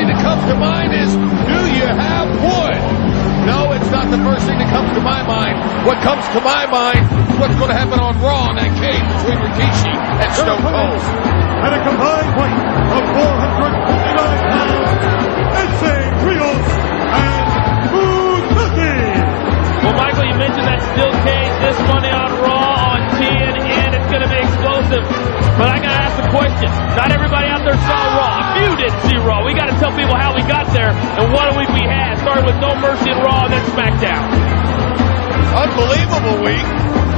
thing that comes to mind is, do you have wood? No, it's not the first thing that comes to my mind. What comes to my mind is what's going to happen on Raw in that cage between Rikishi and Stone Cold. At a combined weight of 459 pounds, Essa+Rios and Funaki. Well, Michael, you mentioned that steel cage this Monday on Raw on TNN. It's going to be explosive. But I got to ask a question. Not everybody out there saw Raw. A few didn't see Raw. We got to tell people how we got there and what a week we had. Started with No Mercy in Raw and then SmackDown. Unbelievable week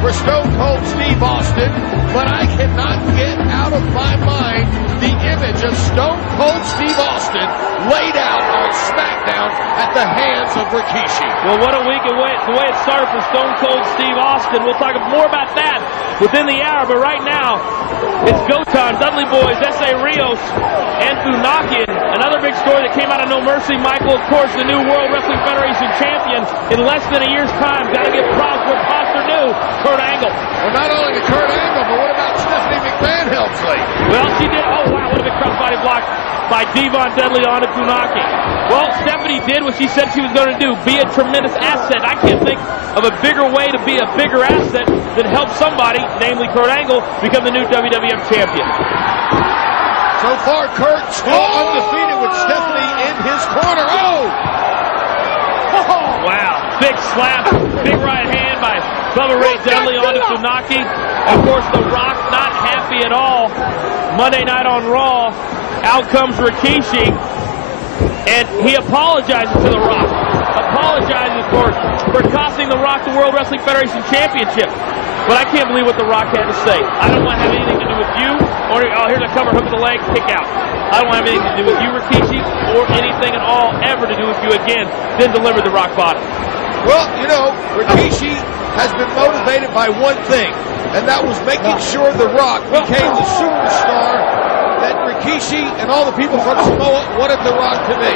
for Stone Cold Steve Austin, but I cannot get out of my mind the image of Stone Cold Steve Austin laid out on SmackDown at the hands of Rikishi. Well, what a week the way it started for Stone Cold Steve Austin. We'll talk more about that within the hour, but right now, it's go time. Dudley+Boyz, Essa+Rios, and Funaki. Another big story that came out of No Mercy. Michael, of course, the new World Wrestling Federation champion in less than a year's time. Got to give props for Foster New, Kurt Angle. Well, not only to Kurt Angle, but what about Stephanie McMahon Helmsley? Well, she did. Oh, wow, what a big crossbody block by Devon Dudley onto Funaki. Well, Stephanie did what she said she was going to do, be a tremendous asset. I can't think of a bigger way to be a bigger asset than help somebody, namely Kurt Angle, become the new WWF champion. So far, Kurt still undefeated with Stephanie in his corner. Oh! Wow, big slap, big right hand by Bubba Ray Dudley onto Funaki. Of course, The Rock not happy at all. Monday night on Raw, out comes Rikishi, and he apologizes to The Rock. Apologizes for costing The Rock the World Wrestling Federation Championship. But I can't believe what The Rock had to say. I don't want to have anything to do with you, or, oh, here's a cover, hook of the leg, kick out. I don't have anything to do with you, Rikishi, or anything at all ever to do with you again. Then deliver the rock bottom. Well, you know, Rikishi has been motivated by one thing, and that was making sure The Rock became the superstar that Rikishi and all the people from Samoa wanted The Rock to be.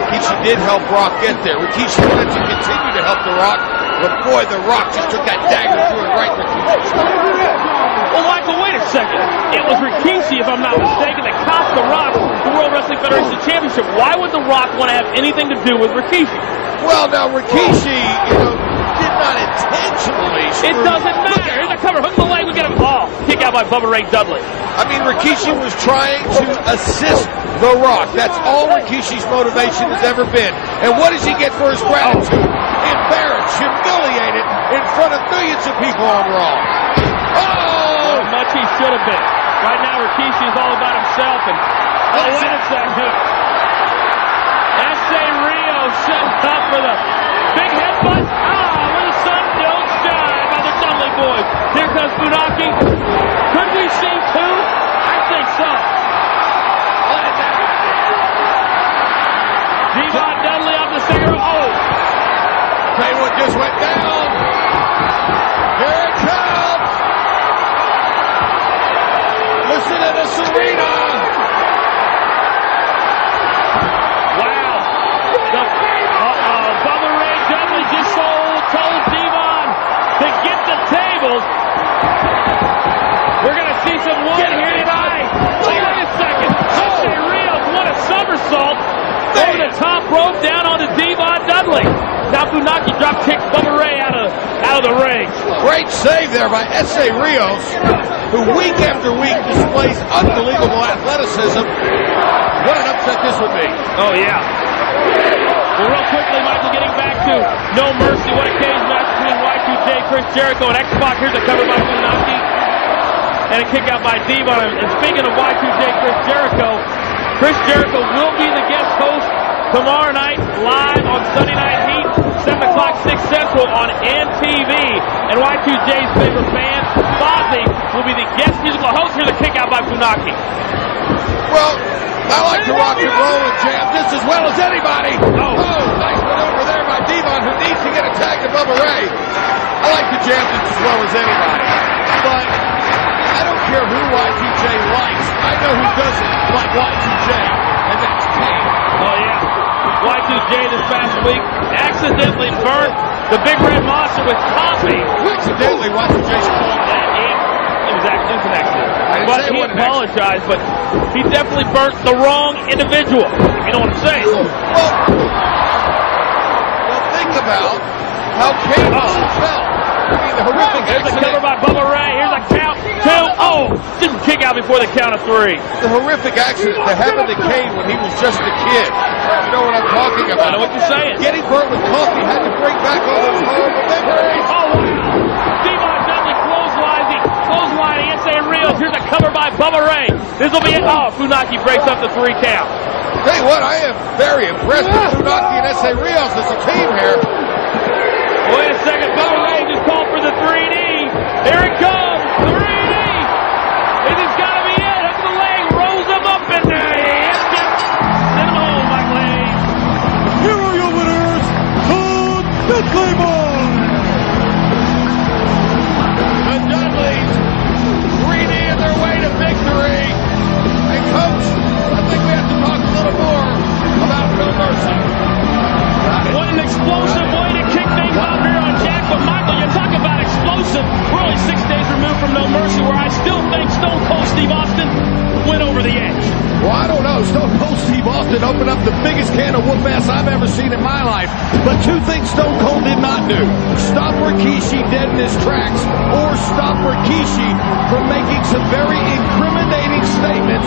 Rikishi did help Rock get there. Rikishi wanted to continue to help The Rock, but boy, The Rock just took that dagger through it right in Rikishi's stomach. Well, Michael, wait a second. It was Rikishi, if I'm not mistaken, that cost The Rock the World Wrestling Federation Championship. Why would The Rock want to have anything to do with Rikishi? Well, now, Rikishi, you know, did not intentionally screw. It doesn't matter. Here's a cover. Hook the leg. We get a ball. Kick out by Bubba Ray Dudley. I mean, Rikishi was trying to assist The Rock. That's all Rikishi's motivation has ever been. And what does he get for his gratitude? Embarrassed, humiliated in front of millions of people on Raw. Oh! Much he should have been. Right now, Rikishi is all about himself. And oh, wait a second. Essa+Rios setting up for the big headbutt. Where the sun don't shine by the Dudley+Boyz. Here comes Funaki. Could we see two? I think so. What is that? Devon Dudley off the center. Oh! Tell you what just went down. Here it comes. Listen to this arena. Wow. Bubba Ray Dudley just told Devon to get the tables. We're going to see some wood here tonight. Wait a second. Essa+Rios, what a somersault over the top rope down onto Devon Dudley. Now Funaki drop kicks Bubba Ray out of the ring. Great save there by Essa+Rios, who week after week displays unbelievable athleticism. What an upset this would be. Oh, yeah. Well, real quickly, Michael, getting back to No Mercy. What a cage match between Y2J, Chris Jericho, and X-Pac. Here's a cover by Funaki. And a kick out by Devon. And speaking of Y2J, Chris Jericho will be the guest host tomorrow night, live on Sunday Night Heat, 7 o'clock, 6 Central on NTV. And Y2J's favorite band, Fozzy, will be the guest musical host. Here's a kick out by Funaki. Well, I like to rock and roll and jam just as well as anybody. Oh, nice maneuver there by Devon, who needs to get a tag to Bubba Ray. I like to jam just as well as anybody. But I don't care who Y2J likes. I know who doesn't like Y2J, and that's Kane. Oh, yeah. Y2J this past week accidentally burnt the Big Red Monster with coffee. Accidentally, Y2J's called. That is was connected. But he apologized, but he definitely burnt the wrong individual. You know what I'm saying? Well, think about how Kane must have felt. I mean, the horrific There's a cover by Bubba Ray. Here's a count. 2. Oh, didn't kick out before the count of 3. The horrific accident that happened to Kane when he was just a kid. You know what I'm talking about. I know what you're saying. Getting burnt with coffee had to bring back all those horrible memories. Oh, wow. Dudley clotheslining Essa+Rios. Here's a cover by Bubba Ray. This will be it. Oh, Funaki breaks up the 3 count. Tell you what, I am very impressed with Funaki and Essa+Rios as a team here. Wait a second. Bubba Ray just called for the 3D. Here it comes. 3D. This has got to be it. Up the leg. Rolls him up in there. Send him home, Mike Lane. Here are your winners, the Dudley+Boyz. The Dudleys 3D'ing their way to victory. And Coach, I think we have to talk a little more about No Mercy. What an explosive way to kick things off here on Jack. But Michael, you talk about explosive. We're only 6 days removed from No Mercy, where I still think Stone Cold Steve Austin went over the edge. Well, I don't know. Stone Cold Steve Austin opened up the biggest can of whoop ass I've ever seen in my life. But 2 things Stone Cold did not do: stop Rikishi dead in his tracks, or stop Rikishi from making some very incriminating statements